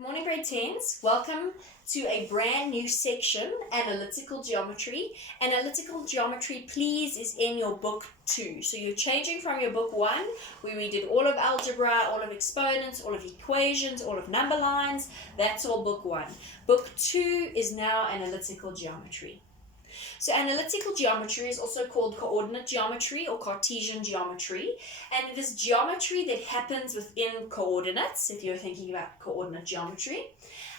Good morning, grade 10s. Welcome to a brand new section, Analytical Geometry. Analytical Geometry, please, is in your book 2. So you're changing from your book 1, where we did all of algebra, all of exponents, all of equations, all of number lines. That's all book 1. Book 2 is now Analytical Geometry. So analytical geometry is also called coordinate geometry or Cartesian geometry, and it is geometry that happens within coordinates, if you're thinking about coordinate geometry,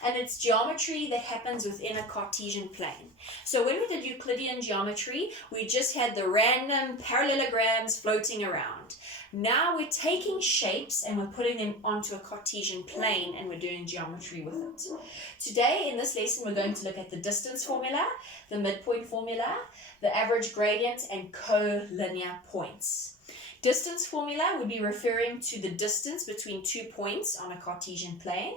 and it's geometry that happens within a Cartesian plane. So when we did Euclidean geometry, we just had the random parallelograms floating around. Now we're taking shapes and we're putting them onto a Cartesian plane and we're doing geometry with it. Today in this lesson we're going to look at the distance formula, the midpoint formula, the average gradient, and collinear points. Distance formula would be referring to the distance between 2 points on a Cartesian plane.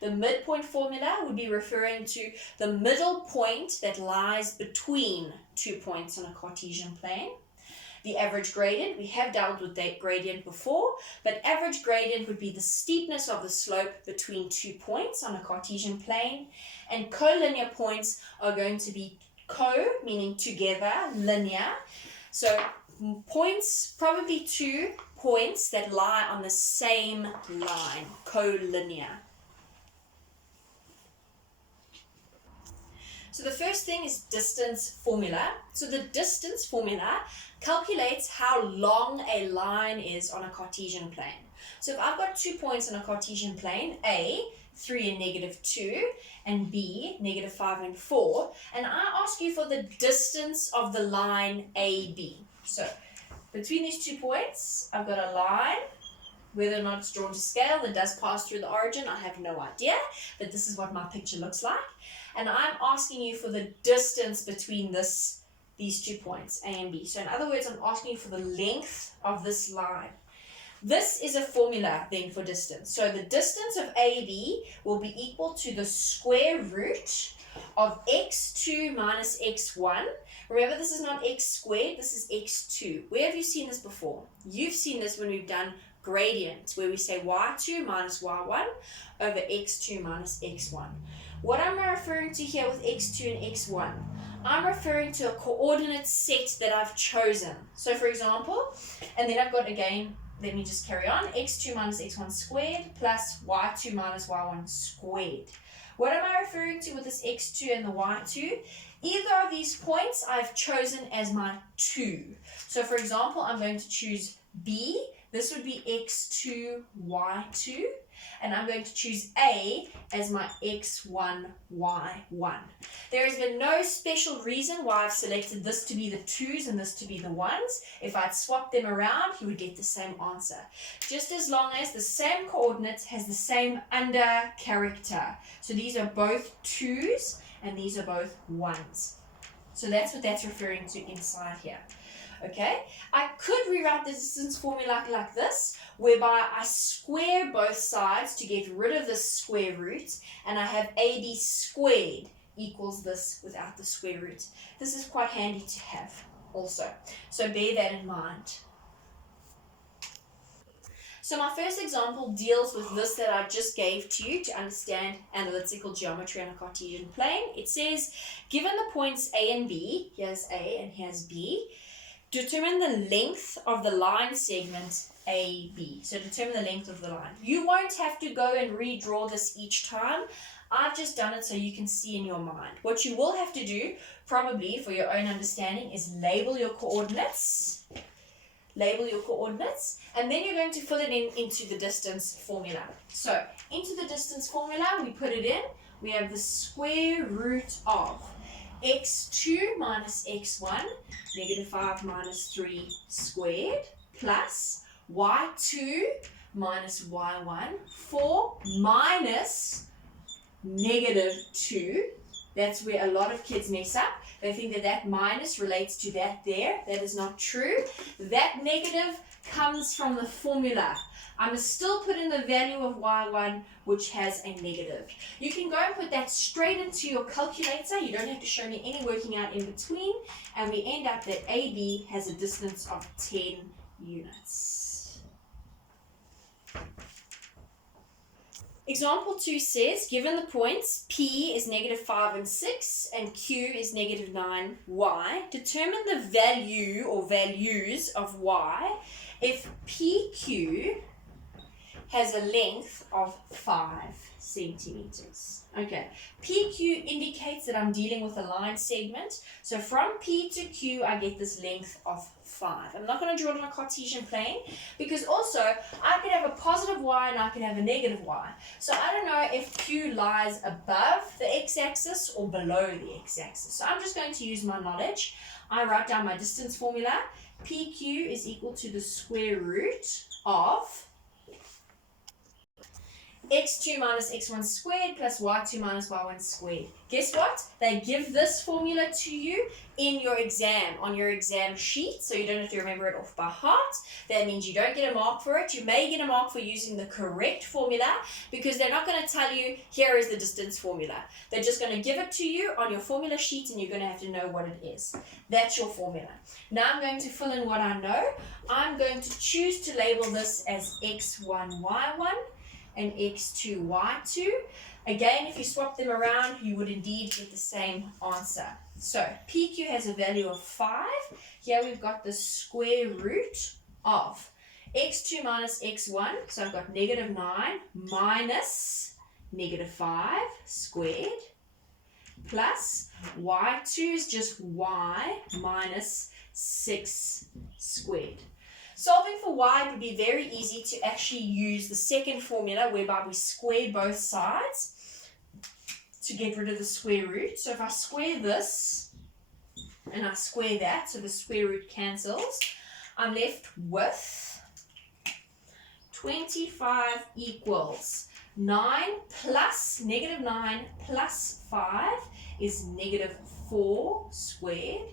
The midpoint formula would be referring to the middle point that lies between 2 points on a Cartesian plane. The average gradient, we have dealt with that gradient before, but average gradient would be the steepness of the slope between 2 points on a Cartesian plane, and collinear points are going to be co, meaning together, linear. So points, probably 2 points that lie on the same line, collinear. So the first thing is distance formula. So the distance formula calculates how long a line is on a Cartesian plane. So if I've got 2 points on a Cartesian plane, A, 3 and -2, and B, -5 and 4, and I ask you for the distance of the line AB. So between these 2 points, I've got a line. Whether or not it's drawn to scale that does pass through the origin, I have no idea, but this is what my picture looks like. And I'm asking you for the distance between these 2 points, A and B. So in other words, I'm asking you for the length of this line. This is a formula then for distance. So the distance of AB will be equal to the square root of x2 minus x1. Remember, this is not x squared, this is x2. Where have you seen this before? You've seen this when we've done gradient, where we say y2 minus y1 over x2 minus x1. What am I referring to here with x2 and x1? I'm referring to a coordinate set that I've chosen. So for example, and then I've got, again, let me just carry on, x2 minus x1 squared plus y2 minus y1 squared. What am I referring to with this x2 and the y2? Either of these points I've chosen as my 2. So for example, I'm going to choose B. This would be x2, y2, and I'm going to choose A as my x1, y1. There has been no special reason why I've selected this to be the 2's and this to be the 1's. If I'd swap them around, you would get the same answer. Just as long as the same coordinate has the same under character. So these are both 2's and these are both 1's. So that's what that's referring to inside here. Okay, I could rewrite the distance formula like this, whereby I square both sides to get rid of the square root, and I have AB squared equals this without the square root. This is quite handy to have also, so bear that in mind. So my first example deals with this that I just gave to you to understand analytical geometry on a Cartesian plane. It says, given the points A and B, here's A and here's B, determine the length of the line segment AB. So determine the length of the line. You won't have to go and redraw this each time. I've just done it so you can see in your mind. What you will have to do, probably for your own understanding, is label your coordinates. Label your coordinates, and then you're going to fill it into the distance formula. So into the distance formula, we put it in. We have the square root of x2 minus x1, -5 minus 3 squared, plus y2 minus y1, 4 minus -2. That's where a lot of kids mess up. They think that that minus relates to that there. That is not true. That negative comes from the formula. I must still put in the value of y1, which has a negative. You can go and put that straight into your calculator. You don't have to show me any working out in between. And we end up that AB has a distance of 10 units. Example 2 says, given the points P is negative 5 and 6 and Q is negative 9, Y, determine the value or values of Y if PQ has a length of 5 centimeters. Okay, PQ indicates that I'm dealing with a line segment. So from P to Q, I get this length of 5. I'm not going to draw it on a Cartesian plane because also I could have a positive y and I could have a negative y. So I don't know if Q lies above the x-axis or below the x-axis. So I'm just going to use my knowledge. I write down my distance formula. PQ is equal to the square root of x2 minus x1 squared plus y2 minus y1 squared. Guess what? They give this formula to you in your exam, on your exam sheet, so you don't have to remember it off by heart. That means you don't get a mark for it. You may get a mark for using the correct formula because they're not going to tell you, here is the distance formula. They're just going to give it to you on your formula sheet and you're going to have to know what it is. That's your formula. Now I'm going to fill in what I know. I'm going to choose to label this as x1, y1. And x2, y2. Again, if you swap them around, you would indeed get the same answer. So, PQ has a value of 5. Here we've got the square root of x2 minus x1. So, I've got negative 9 minus negative 5 squared plus y2 is just y minus 6 squared. Solving for y would be very easy to actually use the second formula whereby we square both sides to get rid of the square root. So if I square this and I square that, so the square root cancels, I'm left with 25 equals 9 plus negative 9 plus 5 is negative 4 squared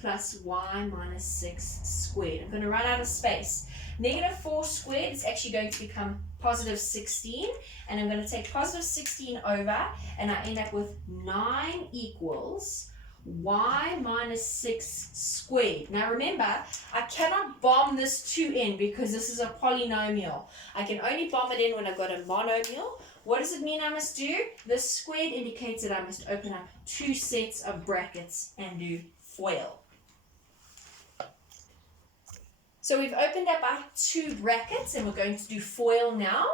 plus y minus 6 squared. I'm going to run out of space. Negative 4 squared is actually going to become positive 16, and I'm going to take positive 16 over, and I end up with 9 equals y minus 6 squared. Now remember, I cannot bomb this 2 in because this is a polynomial. I can only bomb it in when I've got a monomial. What does it mean I must do? This squared indicates that I must open up 2 sets of brackets and do FOIL. So we've opened up our 2 brackets and we're going to do FOIL now.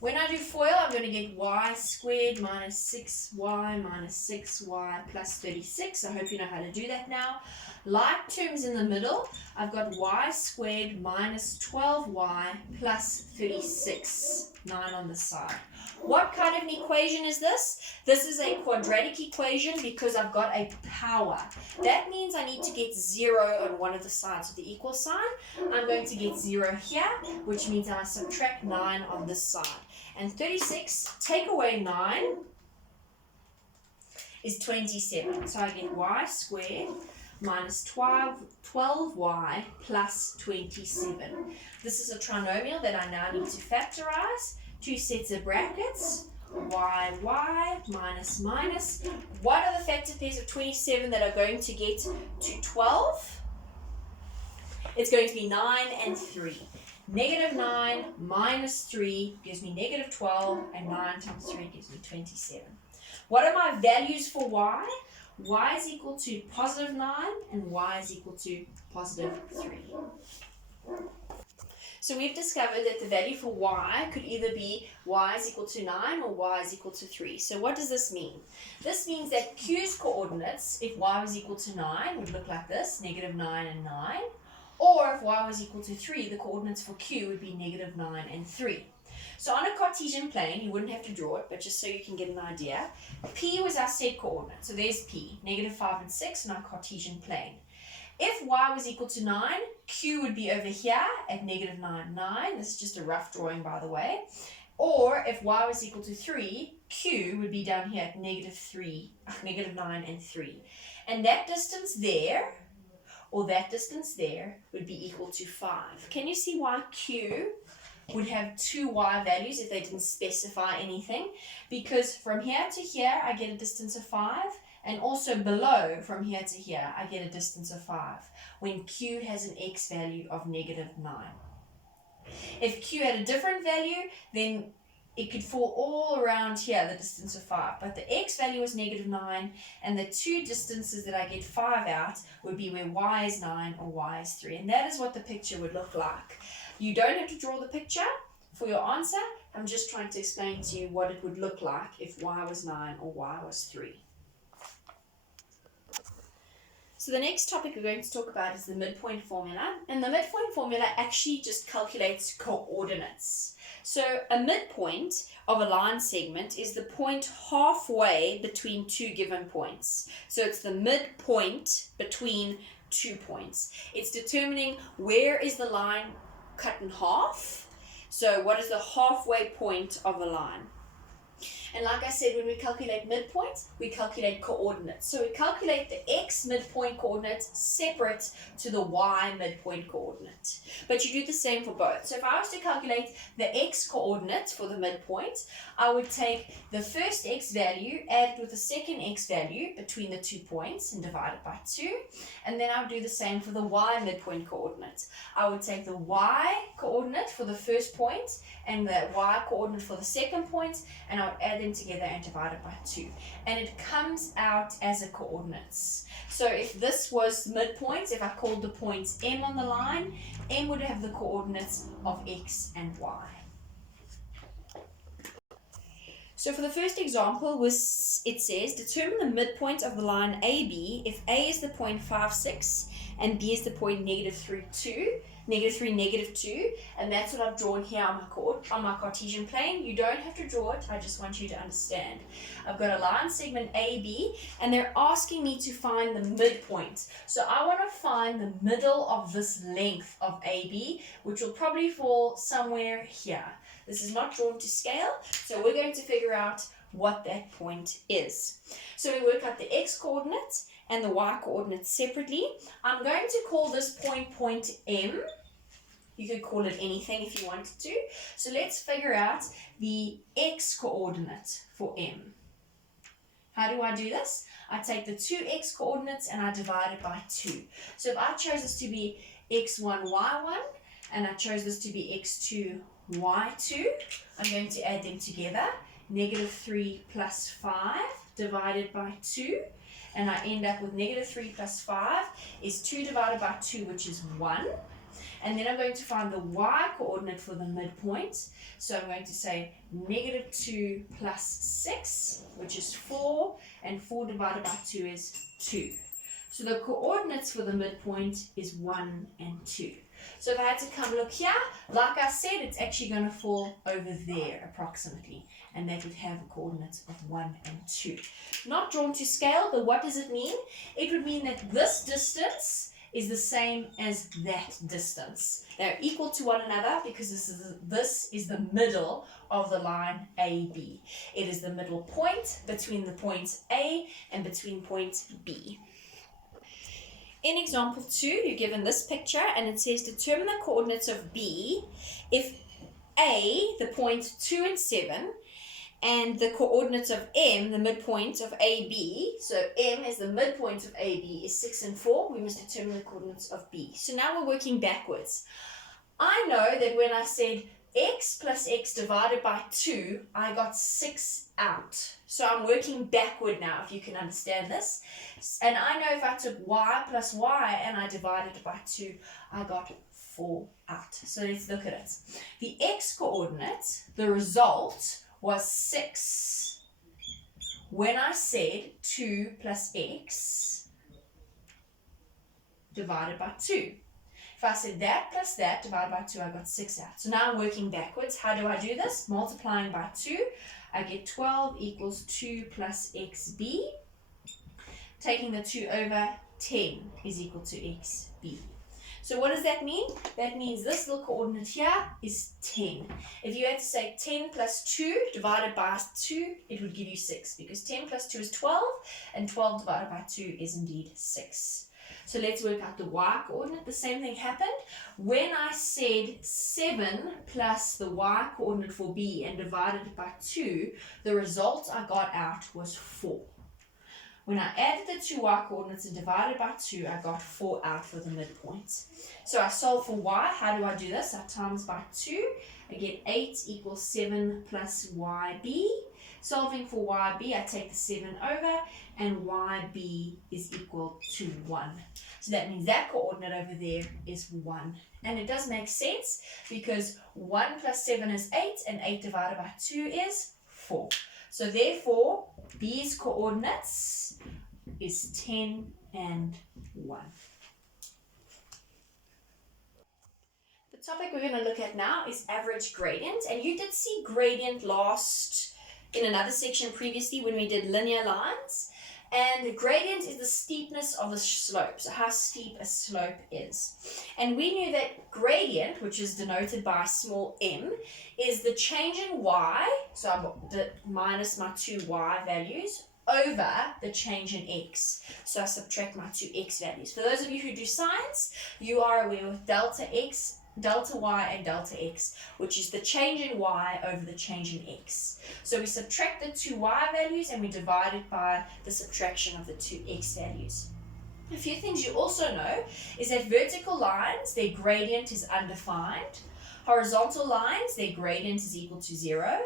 When I do FOIL, I'm going to get y squared minus 6y minus 6y plus 36. I hope you know how to do that now. Like terms in the middle, I've got y squared minus 12y plus 36. 9 on the side. What kind of an equation is this? This is a quadratic equation because I've got a power. That means I need to get 0 on one of the sides of the equal sign. I'm going to get 0 here, which means I subtract 9 on this side. And 36, take away 9, is 27. So I get y squared minus 12y plus 27. This is a trinomial that I now need to factorize. 2 sets of brackets, y minus minus. What are the factor pairs of 27 that are going to get to 12? It's going to be 9 and 3. Negative 9 minus 3 gives me negative 12, and 9 times 3 gives me 27. What are my values for y? Y is equal to positive 9 and y is equal to positive 3. So we've discovered that the value for y could either be y is equal to 9 or y is equal to 3. So what does this mean? This means that q's coordinates, if y was equal to 9, would look like this, negative 9 and 9. Or if y was equal to 3, the coordinates for q would be negative 9 and 3. So on a Cartesian plane, you wouldn't have to draw it, but just so you can get an idea, P was our set coordinate. So there's P, negative 5 and 6 on our Cartesian plane. If y was equal to 9, q would be over here at negative 9, 9. This is just a rough drawing, by the way. Or if y was equal to 3, q would be down here at negative 9 and 3. And that distance there, or that distance there, would be equal to 5. Can you see why q would have 2 y values if they didn't specify anything? Because from here to here, I get a distance of 5. And also below, from here to here, I get a distance of 5, when q has an x value of negative 9. If q had a different value, then it could fall all around here, the distance of 5. But the x value is -9, and the two distances that I get 5 out would be where y is 9 or y is 3. And that is what the picture would look like. You don't have to draw the picture for your answer. I'm just trying to explain to you what it would look like if y was 9 or y was 3. So the next topic we're going to talk about is the midpoint formula. And the midpoint formula actually just calculates coordinates. So a midpoint of a line segment is the point halfway between two given points. So it's the midpoint between 2 points. It's determining where is the line cut in half. So what is the halfway point of a line? And like I said, when we calculate midpoint, we calculate coordinates. So we calculate the x midpoint coordinates separate to the y midpoint coordinate. But you do the same for both. So if I was to calculate the x coordinate for the midpoint, I would take the first x value, add it with the second x value between the 2 points and divide it by 2. And then I would do the same for the y midpoint coordinate. I would take the y coordinate for the first point and the y coordinate for the second point, and I would add them together and divide it by 2. And it comes out as a coordinates. So if this was midpoint, if I called the points M on the line, M would have the coordinates of x and y. So for the first example, it says, determine the midpoint of the line AB if A is the point 5, 6 and B is the point -3, 2. -3, -2, and that's what I've drawn here on my Cartesian plane. You don't have to draw it, I just want you to understand. I've got a line segment AB, and they're asking me to find the midpoint. So I want to find the middle of this length of AB, which will probably fall somewhere here. This is not drawn to scale, so we're going to figure out what that point is. So we work out the x coordinate and the y coordinates separately. I'm going to call this point M. You could call it anything if you wanted to. So let's figure out the x coordinate for M. How do I do this? I take the two x coordinates and I divide it by 2. So if I chose this to be x1, y1, and I chose this to be x2, y2, I'm going to add them together. -3 plus 5 divided by 2. And I end up with -3 plus 5 is 2 divided by 2, which is 1. And then I'm going to find the y coordinate for the midpoint. So I'm going to say -2 plus 6, which is 4. And 4 divided by 2 is 2. So the coordinates for the midpoint is 1 and 2. So if I had to come look here, like I said, it's actually going to fall over there approximately. And that would have a coordinate of 1 and 2. Not drawn to scale, but what does it mean? It would mean that this distance is the same as that distance. They're equal to one another because this is the middle of the line AB. It is the middle point between the point A and between point B. In example 2, you're given this picture and it says determine the coordinates of B if A, the point 2 and 7, and the coordinates of M, the midpoint of AB, so M is the midpoint of AB, is 6 and 4. We must determine the coordinates of B. So now we're working backwards. I know that when I said x plus x divided by 2, I got 6 out. So I'm working backward now, if you can understand this. And I know if I took y plus y and I divided it by 2, I got 4 out. So let's look at it. The x coordinate, the result, was 6 when I said 2 plus x divided by 2. If I said that plus that divided by 2, I got 6 out. So now I'm working backwards. How do I do this? Multiplying by 2, I get 12 equals 2 plus xb. Taking the 2 over, 10 is equal to xb. So what does that mean? That means this little coordinate here is 10. If you had to say 10 plus 2 divided by 2, it would give you 6, because 10 plus 2 is 12, and 12 divided by 2 is indeed 6. So let's work out the y coordinate. The same thing happened. When I said 7 plus the y coordinate for B and divided it by 2, the result I got out was 4. When I added the two y coordinates and divided by 2, I got 4 out for the midpoint. So I solve for y. How do I do this? I times by 2. I get 8 equals 7 plus yb. Solving for yb, I take the 7 over, and yb is equal to 1. So that means that coordinate over there is 1. And it does make sense because 1 plus 7 is 8, and 8 divided by 2 is 4. So therefore, B's coordinates is 10 and 1. The topic we're going to look at now is average gradient. And you did see gradient last in another section previously when we did linear lines. And gradient is the steepness of the slope, so how steep a slope is. And we knew that gradient, which is denoted by small m, is the change in y, so I minus my two y values, over the change in x. So I subtract my two x values. For those of you who do science, you are aware with delta x, delta y, and delta x, which is the change in y over the change in x. So we subtract the two y values and we divide it by the subtraction of the two x values. A few things you also know is that vertical lines, their gradient is undefined. Horizontal lines, their gradient is equal to 0.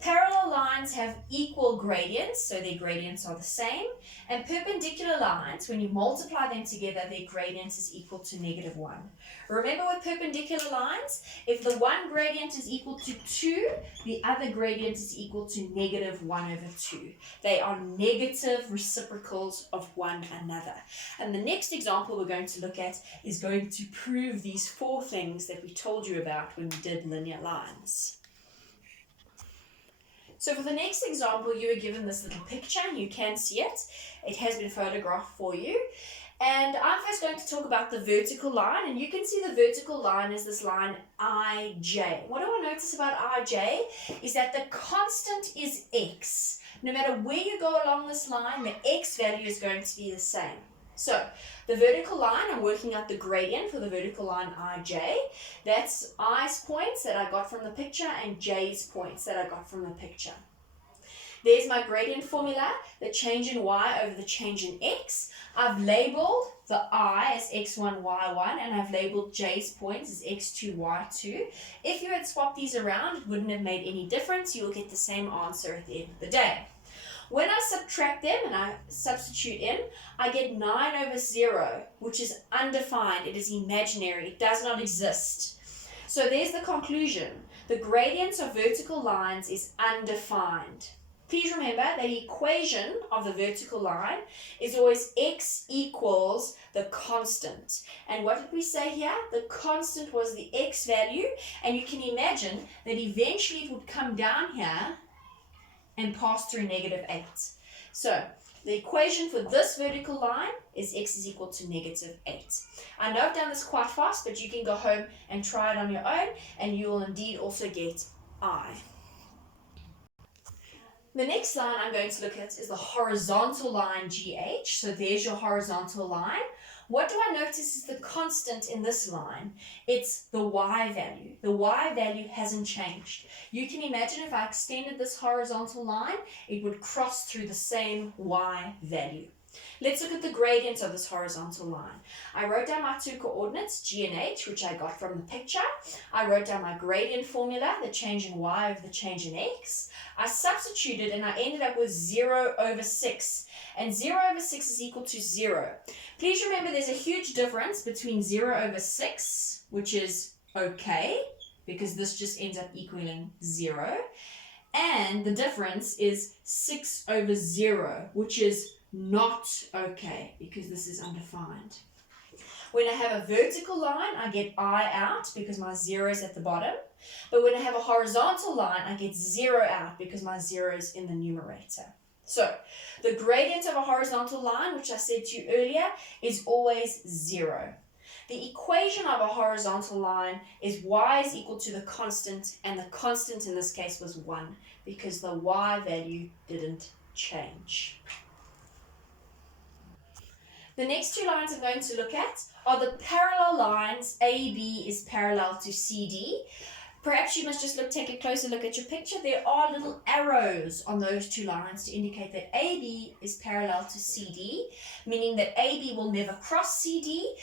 Parallel lines have equal gradients, so their gradients are the same. And perpendicular lines, when you multiply them together, their gradient is equal to -1. Remember with perpendicular lines, if the one gradient is equal to 2, the other gradient is equal to -1/2. They are negative reciprocals of one another. And the next example we're going to look at is going to prove these 4 things that we told you about when we did linear lines. So for the next example, you were given this little picture, and you can see it. It has been photographed for you. And I'm first going to talk about the vertical line, and you can see the vertical line is this line ij. What do I notice about ij is that the constant is x. No matter where you go along this line, the x value is going to be the same. So the vertical line, I'm working out the gradient for the vertical line ij. That's i's points that I got from the picture and j's points that I got from the picture. There's my gradient formula, the change in y over the change in x. I've labeled the I as x1, y1, and I've labeled j's points as x2, y2. If you had swapped these around, it wouldn't have made any difference. You will get the same answer at the end of the day. When I subtract them and I substitute in, I get 9/0, which is undefined. It is imaginary. It does not exist. So there's the conclusion. The gradient of vertical lines is undefined. Please remember the equation of the vertical line is always x equals the constant. And what did we say here? The constant was the x value, and you can imagine that eventually it would come down here and pass through -8. So the equation for this vertical line is x is equal to -8. I know I've done this quite fast, but you can go home and try it on your own, and you will indeed also get I. The next line I'm going to look at is the horizontal line GH. So there's your horizontal line. What do I notice is the constant in this line? It's the y value. The y value hasn't changed. You can imagine if I extended this horizontal line, it would cross through the same y value. Let's look at the gradients of this horizontal line. I wrote down my two coordinates, G and H, which I got from the picture. I wrote down my gradient formula, the change in y over the change in x. I substituted and I ended up with 0/6. And 0/6 is equal to 0. Please remember there's a huge difference between 0/6, which is okay, because this just ends up equaling 0. And the difference is 6/0, which is not okay, because this is undefined. When I have a vertical line, I get I out because my 0 is at the bottom. But when I have a horizontal line, I get 0 out because my 0 is in the numerator. So the gradient of a horizontal line, which I said to you earlier, is always 0. The equation of a horizontal line is y is equal to the constant, and the constant in this case was 1 because the y value didn't change. The next two lines I'm going to look at are the parallel lines. AB is parallel to CD. Perhaps you must just take a closer look at your picture. There are little arrows on those two lines to indicate that AB is parallel to CD, meaning that AB will never cross CD,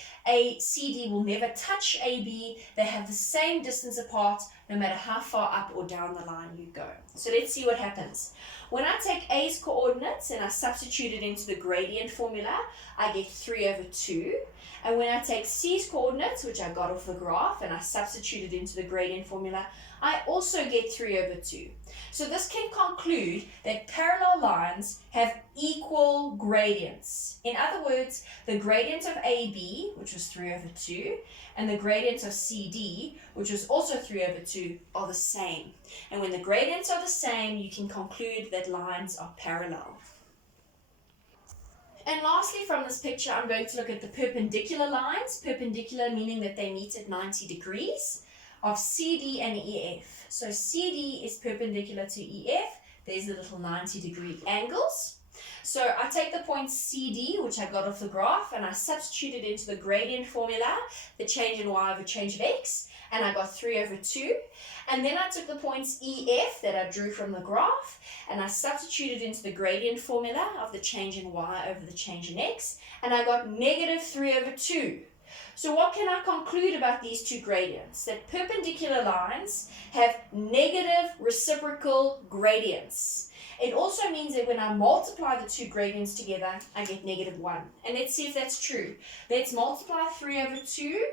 CD will never touch AB. They have the same distance apart no matter how far up or down the line you go. So let's see what happens. When I take A's coordinates and I substitute it into the gradient formula, I get 3 over 2. And when I take C's coordinates, which I got off the graph, and I substitute it into the gradient formula, I also get 3 over 2. So this can conclude that parallel lines have equal gradients. In other words, the gradient of AB, which was 3 over 2, and the gradient of CD, which was also 3 over 2, are the same. And when the gradients are the same, you can conclude that lines are parallel. And lastly, from this picture, I'm going to look at the perpendicular lines. Perpendicular meaning that they meet at 90 degrees of CD and EF. So CD is perpendicular to EF. There's the little 90-degree angles. So I take the point CD, which I got off the graph, and I substitute it into the gradient formula, the change in y over change of x, and I got 3 over 2. And then I took the points EF that I drew from the graph, and I substituted into the gradient formula of the change in y over the change in x, and I got negative 3 over 2. So what can I conclude about these two gradients? That perpendicular lines have negative reciprocal gradients. It also means that when I multiply the two gradients together, I get negative 1. And let's see if that's true. Let's multiply 3 over 2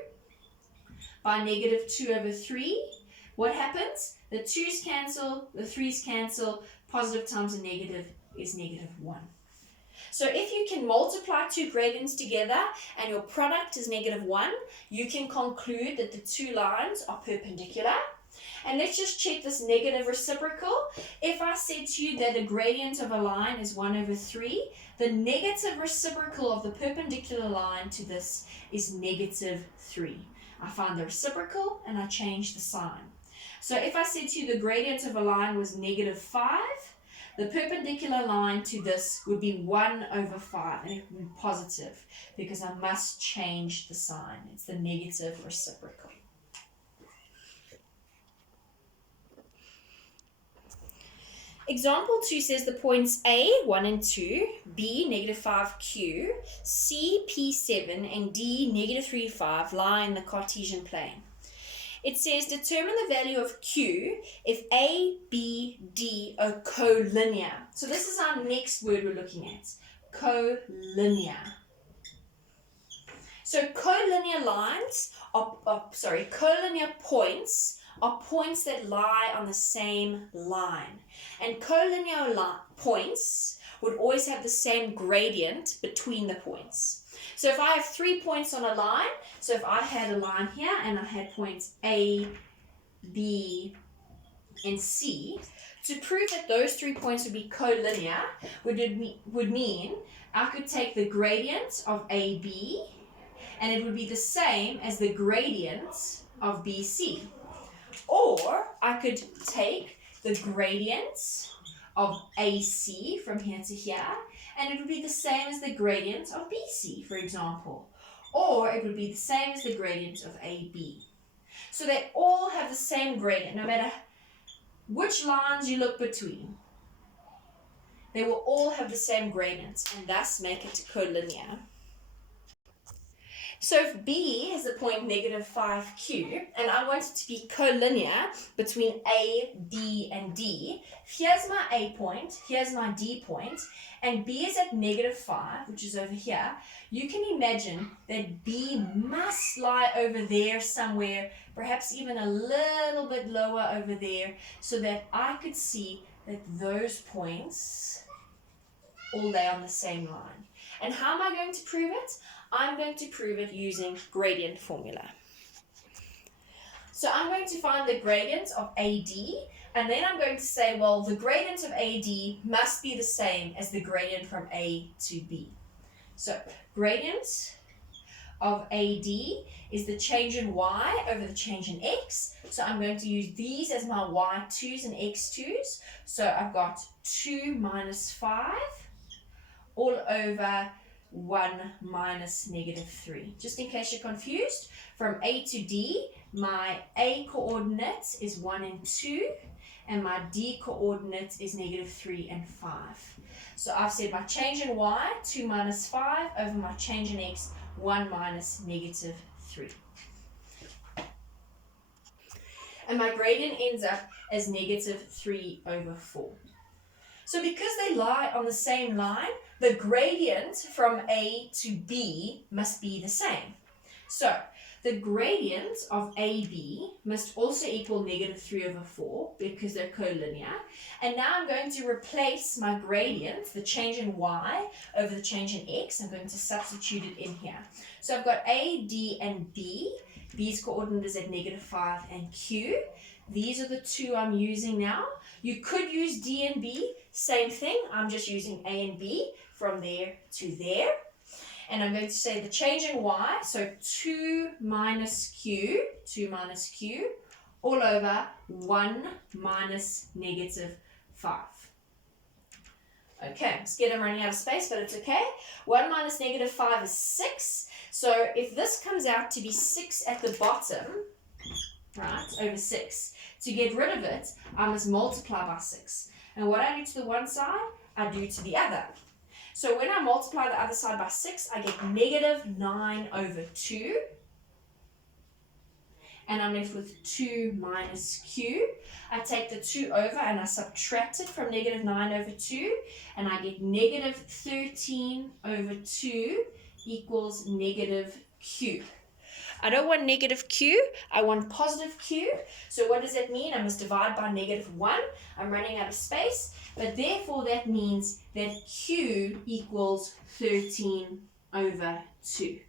by negative 2 over 3. What happens? The 2's cancel, the 3's cancel, positive times a negative is negative 1. So if you can multiply two gradients together and your product is negative 1, you can conclude that the two lines are perpendicular. And let's just check this negative reciprocal. If I said to you that the gradient of a line is 1 over 3, the negative reciprocal of the perpendicular line to this is negative 3. I find the reciprocal and I change the sign. So if I said to you the gradient of a line was negative 5, the perpendicular line to this would be 1 over 5, and it would be positive because I must change the sign. It's the negative reciprocal. Example 2 says the points A, 1 and 2, B, negative 5Q, C, P7, and D, negative 3, 5 lie in the Cartesian plane. It says determine the value of Q if A, B, D are collinear. So this is our next word we're looking at, collinear. So collinear lines collinear points are points that lie on the same line. And collinear points would always have the same gradient between the points. So if I have 3 points on a line, so if I had a line here and I had points A, B, and C, to prove that those 3 points would be collinear would mean I could take the gradient of AB and it would be the same as the gradient of BC. Or I could take the gradient of AC from here to here, and it would be the same as the gradient of BC, for example. Or it would be the same as the gradient of AB. So they all have the same gradient, no matter which lines you look between. They will all have the same gradient, and thus make it collinear. So if B has a point negative 5Q, and I want it to be collinear between A, B, and D, here's my A point, here's my D point, and B is at negative 5, which is over here, you can imagine that B must lie over there somewhere, perhaps even a little bit lower over there, so that I could see that those points all lay on the same line. And how am I going to prove it? I'm going to prove it using gradient formula. So I'm going to find the gradient of AD, and then I'm going to say, well, the gradient of AD must be the same as the gradient from A to B. So gradient of AD is the change in y over the change in x. So I'm going to use these as my y2s and x2s. So I've got 2 minus 5 all over 1 minus negative 3. Just in case you're confused, from A to D, my A coordinate is 1 and 2, and my D coordinate is negative 3 and 5. So I've said my change in y, 2 minus 5, over my change in x, 1 minus negative 3. And my gradient ends up as negative 3 over 4. So because they lie on the same line, the gradient from A to B must be the same. So the gradient of AB must also equal negative 3 over 4 because they're collinear. And now I'm going to replace my gradient, the change in y, over the change in x. I'm going to substitute it in here. So I've got A, D, and B. B's coordinate is at negative 5 and Q. These are the two I'm using now. You could use D and B, same thing. I'm just using A and B from there to there. And I'm going to say the change in y, so 2 minus Q, all over 1 minus negative 5. Okay, I'm scared I'm running out of space, but it's okay. 1 minus negative 5 is 6. So if this comes out to be 6 at the bottom, right, over 6, to get rid of it, I must multiply by 6. And what I do to the one side, I do to the other. So when I multiply the other side by 6, I get negative 9 over 2. And I'm left with 2 minus Q. I take the 2 over and I subtract it from negative 9 over 2. And I get negative 13 over 2 equals negative Q. I don't want negative Q, I want positive Q. So what does that mean? I must divide by negative 1. I'm running out of space. But therefore that means that Q equals 13 over 2.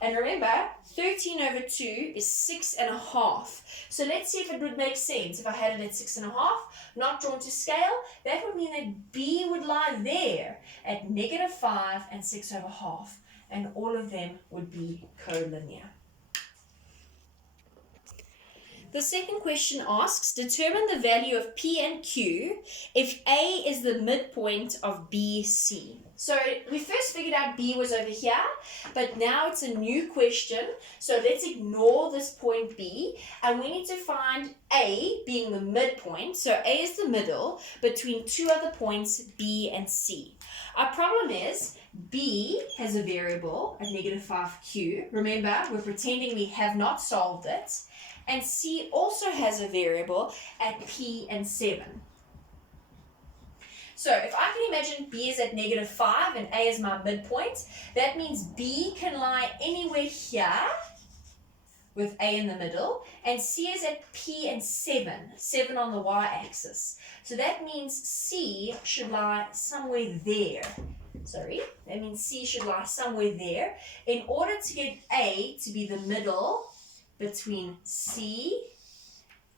And remember, 13 over 2 is 6.5. So let's see if it would make sense if I had it at 6.5, not drawn to scale. That would mean that B would lie there at negative 5 and 6 over half. And all of them would be collinear. The second question asks, determine the value of P and Q if A is the midpoint of BC. So we first figured out B was over here, but now it's a new question. So let's ignore this point B, and we need to find A being the midpoint. So A is the middle between two other points, B and C. Our problem is B has a variable at negative 5Q. Remember, we're pretending we have not solved it. And C also has a variable at P and 7. So if I can imagine B is at negative 5 and A is my midpoint, that means B can lie anywhere here with A in the middle, and C is at P and 7 on the y-axis. So that means C should lie somewhere there. That means C should lie somewhere there in order to get A to be the middle between C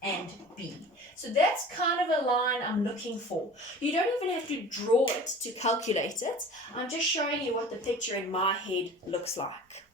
and B. So that's kind of a line I'm looking for. You don't even have to draw it to calculate it. I'm just showing you what the picture in my head looks like.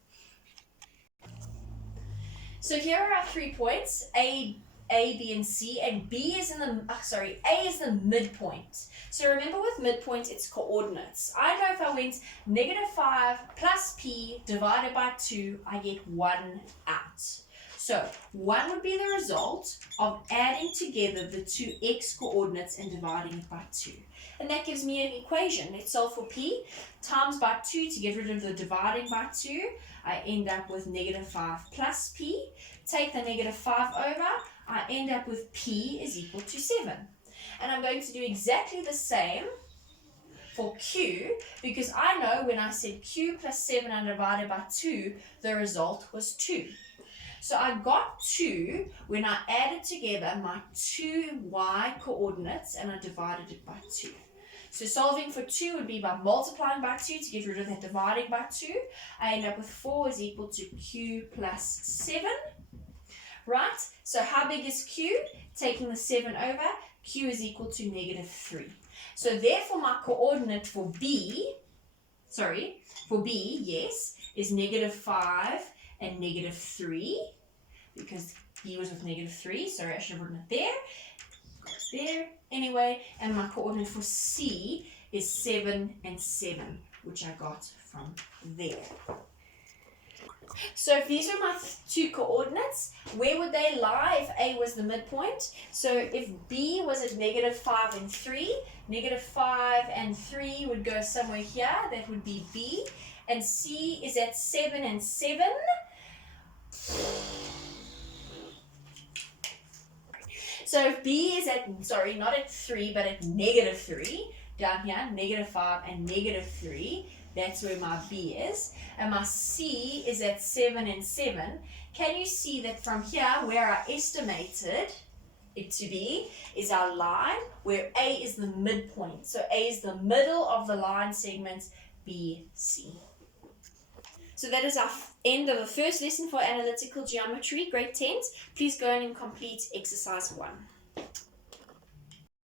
So here are our 3 points, A, B, and C, and B is A is the midpoint. So remember with midpoint, it's coordinates. I know if I went negative 5 plus P divided by 2, I get 1 out. So 1 would be the result of adding together the two x coordinates and dividing it by 2. And that gives me an equation. Let's solve for P. Times by 2 to get rid of the dividing by 2. I end up with negative 5 plus P. Take the negative 5 over. I end up with P is equal to 7. And I'm going to do exactly the same for Q, because I know when I said Q plus 7 divided by 2, the result was 2. So I got 2 when I added together my two y coordinates and I divided it by 2. So solving for 2 would be by multiplying by 2 to get rid of that dividing by 2. I end up with 4 is equal to Q plus 7. Right? So how big is Q? Taking the 7 over, Q is equal to negative 3. So therefore my coordinate for B, is negative 5 and negative 3, because B was with negative 3, sorry, I should have written it there, anyway, and my coordinate for C is 7 and 7, which I got from there. So if these were my two coordinates, where would they lie if A was the midpoint? So if B was at -5 and 3, -5 and 3 would go somewhere here, that would be B, and C is at 7 and 7. So if B is at, sorry, not at 3, but at -3, down here, -5 and -3, that's where my B is. And my C is at 7 and 7. Can you see that from here, where I estimated it to be, is our line, where A is the midpoint. So A is the middle of the line segments B, C. So that is our end of the first lesson for analytical geometry, grade 10s. Please go in and complete exercise 1.